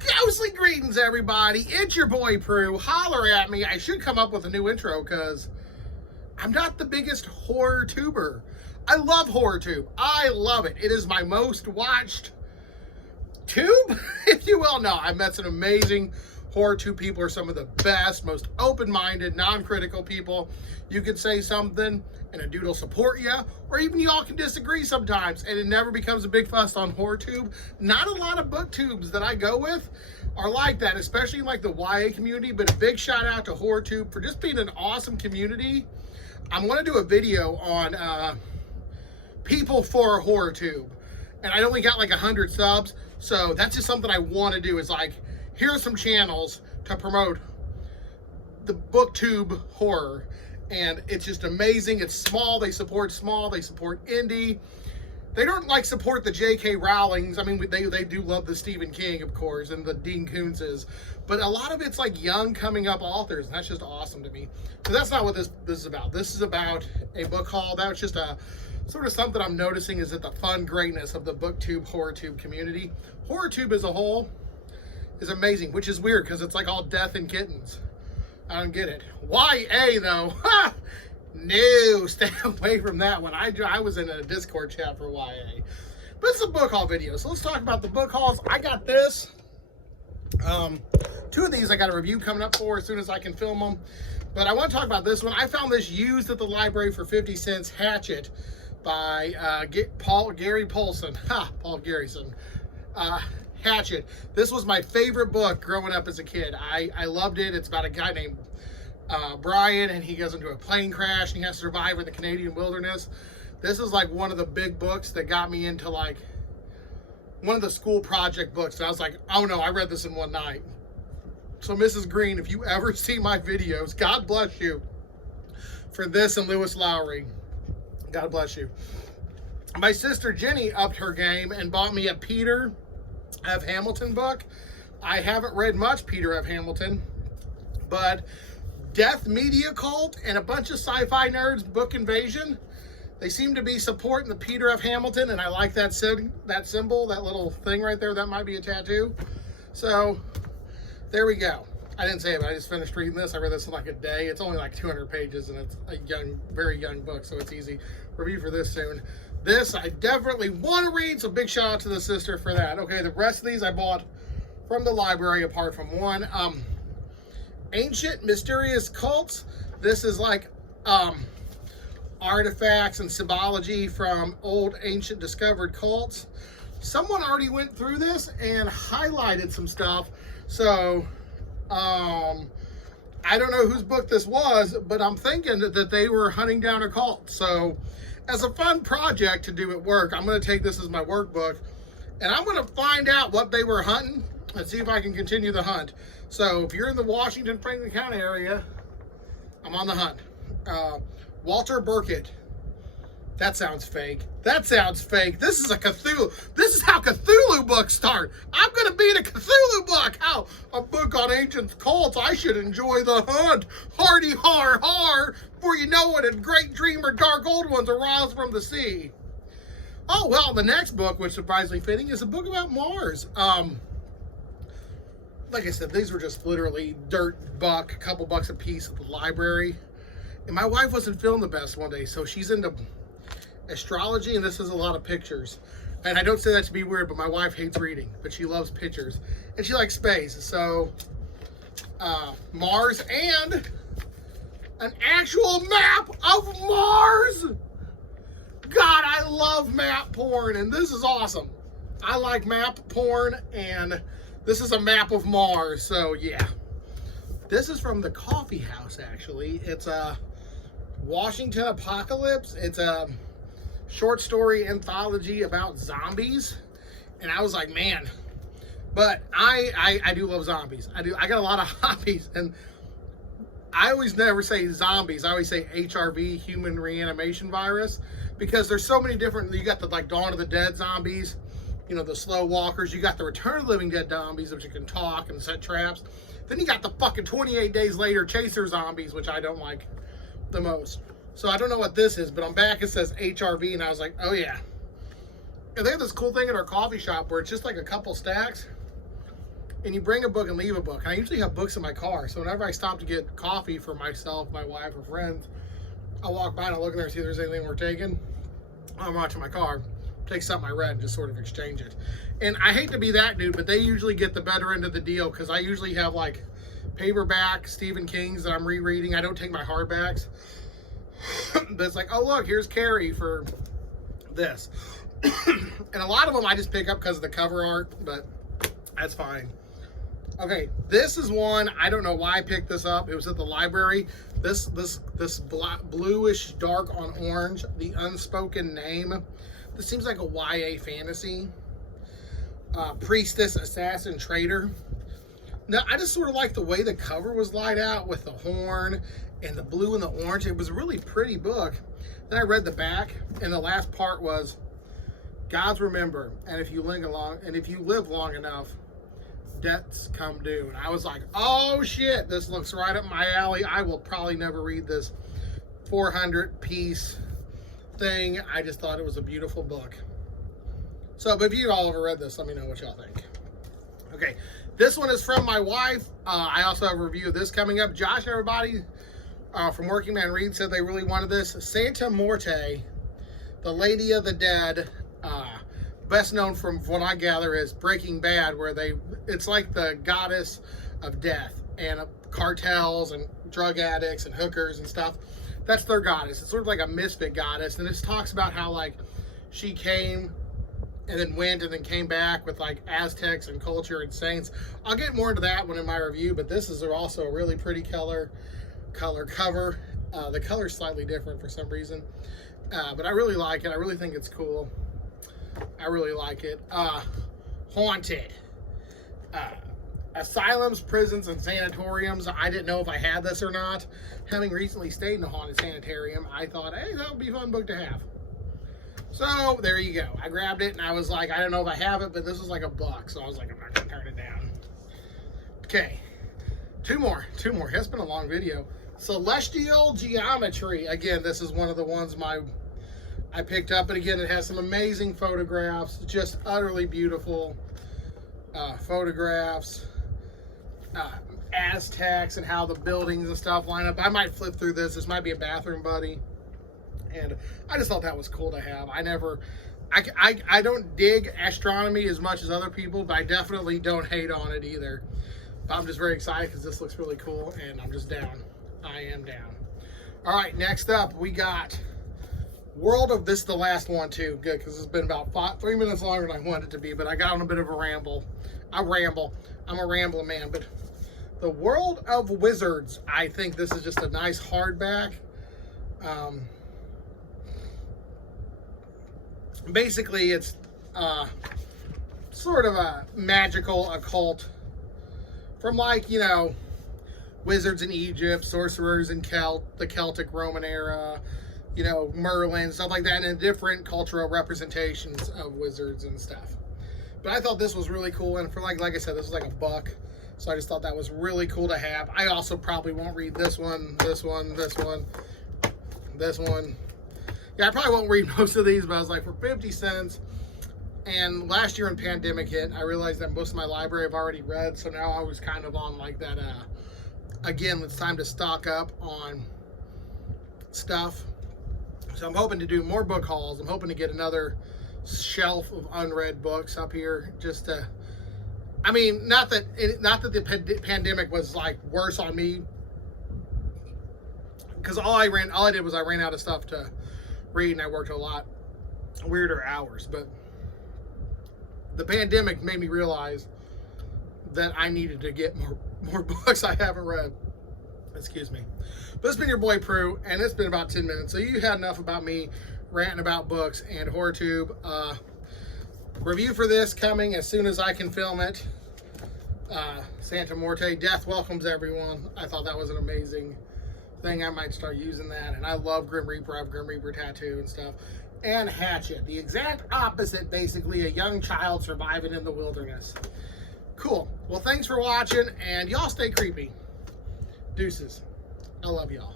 Ghostly greetings, everybody. It's your boy Prue. Holler at me. I should come up with a new intro because I'm not the biggest horror tuber. I love horror tube. I love it. It is my most watched tube, if you will. No, I've met some amazing horror tube people. Are some of the best, most open-minded, non-critical people. You can say something and a dude will support you, or even y'all can disagree sometimes, and it never becomes a big fuss on horror tube. Not a lot of book tubes that I go with are like that, especially in like the YA community. But a big shout out to horror tube for just being an awesome community. I'm going to do a video on people for horror tube, and I only got like 100 subs, so that's just something I want to do. Is like, here are some channels to promote the booktube horror, and it's just amazing. It's small, they support indie. They don't like support the J.K. Rowlings. I mean, they do love the Stephen King, of course, and the Dean Koontzes, but a lot of it's like young coming up authors, and that's just awesome to me. So that's not what this is about. This is about a book haul. That was just a sort of something I'm noticing, is that the fun greatness of the booktube horror tube community. Horror tube as a whole is amazing, which is weird because it's like all death and kittens. I don't get it. YA though, ha! No, stay away from that one. I was in a Discord chat for YA. But it's a book haul video, so let's talk about the book hauls. I got this. Two of these I got a review coming up for as soon as I can film them. But I want to talk about this one. I found this used at the library for 50 cents, Hatchet by Gary Paulson. Paul Garrison. Hatchet. This was my favorite book growing up as a kid. I loved it. It's about a guy named Brian, and he goes into a plane crash and he has to survive in the Canadian wilderness. This is like one of the big books that got me into like one of the school project books. And I was like, oh no, I read this in one night. So Mrs. Green, if you ever see my videos, God bless you for this, and Lewis Lowry. God bless you. My sister Jenny upped her game and bought me a Peter F. Hamilton book. I haven't read much Peter F. Hamilton, but Death Media Cult and a bunch of sci-fi nerds, Book Invasion, they seem to be supporting the Peter F. Hamilton, and I like that symbol, that little thing right there. That might be a tattoo. So there we go. I didn't say it, but I just finished reading this. I read this in like a day. It's only like 200 pages, and it's a very young book, so it's easy. Review for this soon. This I definitely want to read, so big shout out to the sister for that. Okay, the rest of these I bought from the library, apart from one. Ancient Mysterious Cults. This is like artifacts and symbology from old ancient discovered cults. Someone already went through this and highlighted some stuff, so I don't know whose book this was, but I'm thinking that they were hunting down a cult. So as a fun project to do at work, I'm going to take this as my workbook, and I'm going to find out what they were hunting and see if I can continue the hunt. So if you're in the Washington, Franklin County area, I'm on the hunt. Walter Burkett. That sounds fake. That sounds fake. This is a Cthulhu. This is how Cthulhu books start. I'm going to be in a Cthulhu book. How? A book on ancient cults. I should enjoy the hunt. Hardy har har. For you know it, a great dreamer, dark old ones arouse from the sea. Oh, well, the next book, which surprisingly fitting, is a book about Mars. Like I said, these were just literally dirt buck, a couple bucks a piece at the library. And my wife wasn't feeling the best one day, so she's into astrology, and this is a lot of pictures. And I don't say that to be weird, but my wife hates reading, but she loves pictures. And she likes space, so Mars, and an actual map of Mars! God, I love map porn, and this is awesome. I like map porn, and this is a map of Mars, so yeah. This is from the Coffee House, actually. It's a Washington Apocalypse. It's a short story anthology about zombies. And I was like, man. But I do love zombies. I got a lot of hobbies. And I always never say zombies. I always say HRV, human reanimation virus. Because there's so many different, you got the like Dawn of the Dead zombies, you know, the slow walkers. You got the Return of the Living Dead zombies, which you can talk and set traps. Then you got the fucking 28 days later chaser zombies, which I don't like the most. So I don't know what this is, but on back it says HRV, and I was like, oh yeah. And they have this cool thing at our coffee shop where it's just like a couple stacks. and you bring a book and leave a book. And I usually have books in my car, so whenever I stop to get coffee for myself, my wife, or friends, I'll walk by and I'll look in there and see if there's anything we're taking. I'm watching my car, take something I read and just sort of exchange it. And I hate to be that dude, but they usually get the better end of the deal because I usually have like paperback Stephen King's that I'm rereading. I don't take my hardbacks. But it's like, oh look, here's Carrie for this. And a lot of them I just pick up because of the cover art, but that's fine. Okay, this is one, I don't know why I picked this up. It was at the library. This bluish dark on orange, The Unspoken Name. This seems like a YA fantasy. Priestess, Assassin, Traitor. Now, I just sort of like the way the cover was laid out with the horn and the blue and the orange. It was a really pretty book. Then I read the back, and the last part was, Gods remember, and if you live long enough, debts come due. And I was like, oh shit, this looks right up my alley. I will probably never read this 400-piece thing. I just thought it was a beautiful book. So, but if you all ever read this, let me know what y'all think. Okay, this one is from my wife. I also have a review of this coming up. Josh, everybody from Working Man Read said they really wanted this. Santa Morte, the Lady of the Dead, best known from what I gather is Breaking Bad, where it's like the goddess of death and cartels and drug addicts and hookers and stuff. That's their goddess. It's sort of like a misfit goddess, and this talks about how like she came and then went and then came back with like Aztecs and culture and saints. I'll get more into that one in my review, but this is also a really pretty color cover. The color's slightly different for some reason, but I really like it. I really think it's cool. I really like it. Haunted. Asylums, prisons, and sanatoriums. I didn't know if I had this or not. Having recently stayed in a haunted sanitarium, I thought, hey, that would be a fun book to have. So, there you go. I grabbed it, and I was like, I don't know if I have it, but this was like $1. So I was like, I'm not going to turn it down. Okay. Two more. It's been a long video. Celestial Geometry. Again, this is one of the ones I picked up, and again, it has some amazing photographs, just utterly beautiful photographs, Aztecs and how the buildings and stuff line up. I might flip through this. This might be a bathroom buddy, and I just thought that was cool to have. I don't dig astronomy as much as other people, but I definitely don't hate on it either. But I'm just very excited because this looks really cool, and I'm just down. I am down. All right, next up, we got World of, this is the last one too, good, because it's been about 3 minutes longer than I wanted it to be, but I got on a bit of a ramble. I'm a rambling man, but the World of Wizards, I think this is just a nice hardback. Basically, it's sort of a magical occult from, like, you know, wizards in Egypt, sorcerers in the Celtic Roman era, you know, Merlin, stuff like that, and different cultural representations of wizards and stuff. But I thought this was really cool, and for like I said, this was like $1, so I just thought that was really cool to have. I also probably won't read this one. Yeah, I probably won't read most of these, but I was like, for 50 cents, and last year when pandemic hit, I realized that most of my library I've already read, so now I was kind of on like that, again, it's time to stock up on stuff. So I'm hoping to do more book hauls. I'm hoping to get another shelf of unread books up here. Just to, I mean, not that the pandemic was like worse on me, because all I did was I ran out of stuff to read, and I worked a lot weirder hours. But the pandemic made me realize that I needed to get more books I haven't read. Excuse me. But it's been your boy Prue, and it's been about 10 minutes. So you had enough about me ranting about books and HorrorTube. Review for this coming as soon as I can film it. Santa Morte, Death Welcomes Everyone. I thought that was an amazing thing. I might start using that. And I love Grim Reaper. I have Grim Reaper tattoo and stuff. And Hatchet, the exact opposite, basically, a young child surviving in the wilderness. Cool. Well, thanks for watching, and y'all stay creepy. Deuces. I love y'all.